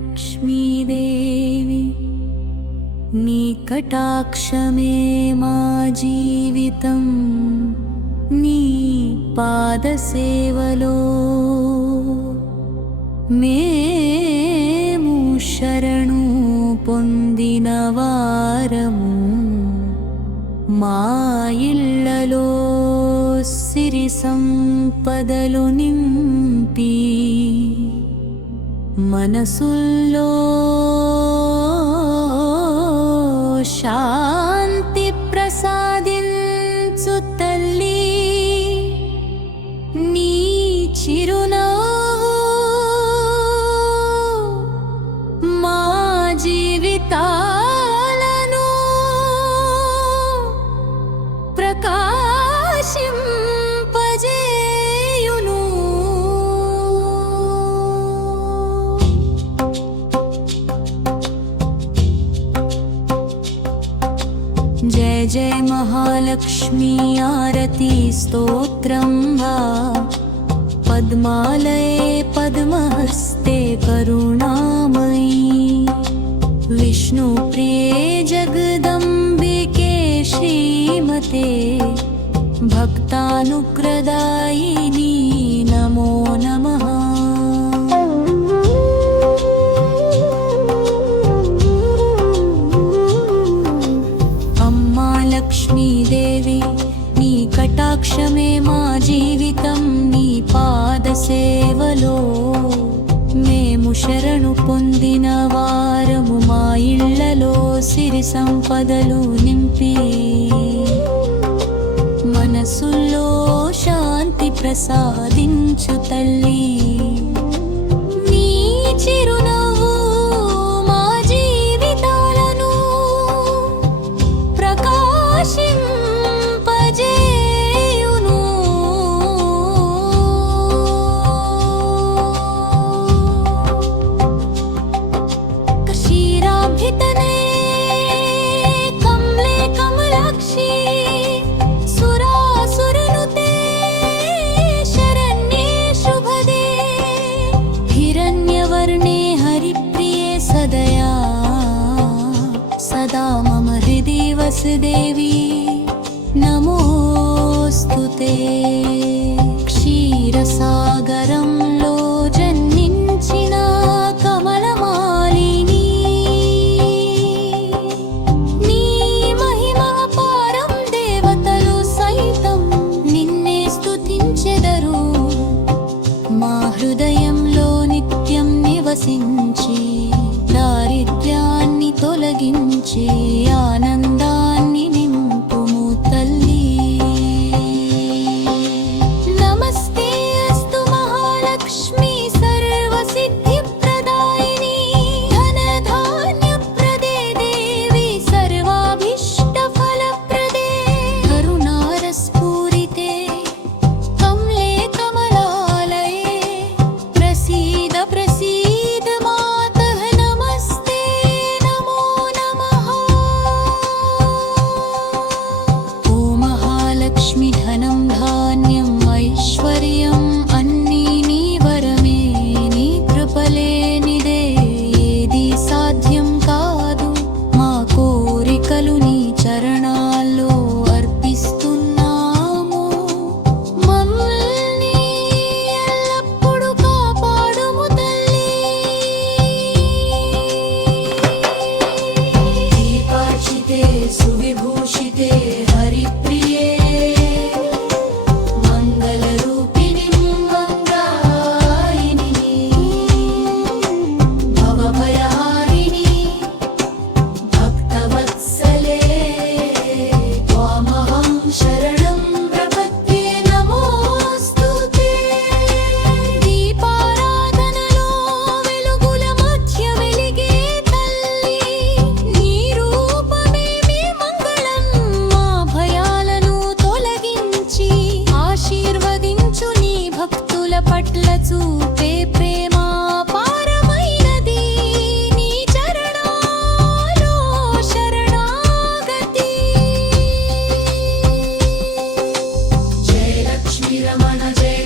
महालक्ष्मीदेवी नी कटाक्षमे मा जीवितं नी पादसेवलो मेमु शरणु పొందిన వారము మా ఇళ్ళలో సిరి సంపదలు నింపి మనసుల్లో శాంతి ప్రసాదించు తల్లి నీ చిరునవ్వు మా జీవితాలను ప్రకాశింపజేయును जय जय महालक्ष्मी आरती स्तोत्रं वा पद्मालये पद्महस्ते करुणामयी विष्णुप्रिये जगदम्बिके श्रीमते भक्तानुग्रदायिनी नमो नमः। లక్ష్మీదేవి నీ కటాక్షమే మా జీవితం నీ పాద సేవలో మేము శరణు పొందిన వారము మా ఇళ్ళలో సిరి సంపదలు నింపి మనసుల్లో శాంతి ప్రసాదించు తల్లి నీ చిరునవ్వు మా జీవితాలను ప్రకాశింపజేయును క్షీరాభితనే కమలే కమలాక్షి సురాసురనుతే శరణ్యే శుభదే హిరణ్యవర్ణే హరిప్రియే సదయా సదా మమ హృది వసుదేవి నమోస్తుతే క్షీరసాగరంలో జన్మించిన కమలమాలిని నీ మహిమ పారం దేవతలు సైతం నిన్నే స్తుతించెదరు మా హృదయంలో నిత్యం నివసించి దారిద్ర్యాన్ని తొలగించి ఆనందాన్ని నింపుము తల్లి నమస్తే అస్తు మహాలక్ష్మి సర్వసిద్ధిప్రదాయిని ధనధాన్యప్రదే దేవి సర్వాభీష్టఫలప్రదే కరుణారస్ఫూరితే కమలే కమలాలయే ప్రసీద ప్రసీద మాతః నమస్తే నమో నమః। ఓ మహాలక్ష్మి ధనం ధాన్యం ఐశ్వర్యం అన్నీ నీ వరమే నీ కృపలేనిదే ఏది సాధ్యం కాదు మా కోరికలు నీ చరణాల్లో అర్పిస్తున్నాము మమ్మల్ని ఎల్లప్పుడూ కాపాడుము తల్లి దీపార్చితే సువిభూషితే హరిప్రియే మంగళరూపిణి మంగాయిని భవభయహారిణి భక్తవత్సలే త్వామహం శరణం ప్రపద్యే నమోస్తుతే దీపారాధనలో వెలుగుల మధ్య వెలిగే తల్లి నీ రూపమేమి మంగళం మా భయాలను తొలగించి ఆశీర్వదించు నీ భక్తుల పట్ల చూపే ప్రేమ పారమైనది నీ చరణాలో శరణాగతి జయ లక్ష్మీ రమణ జయ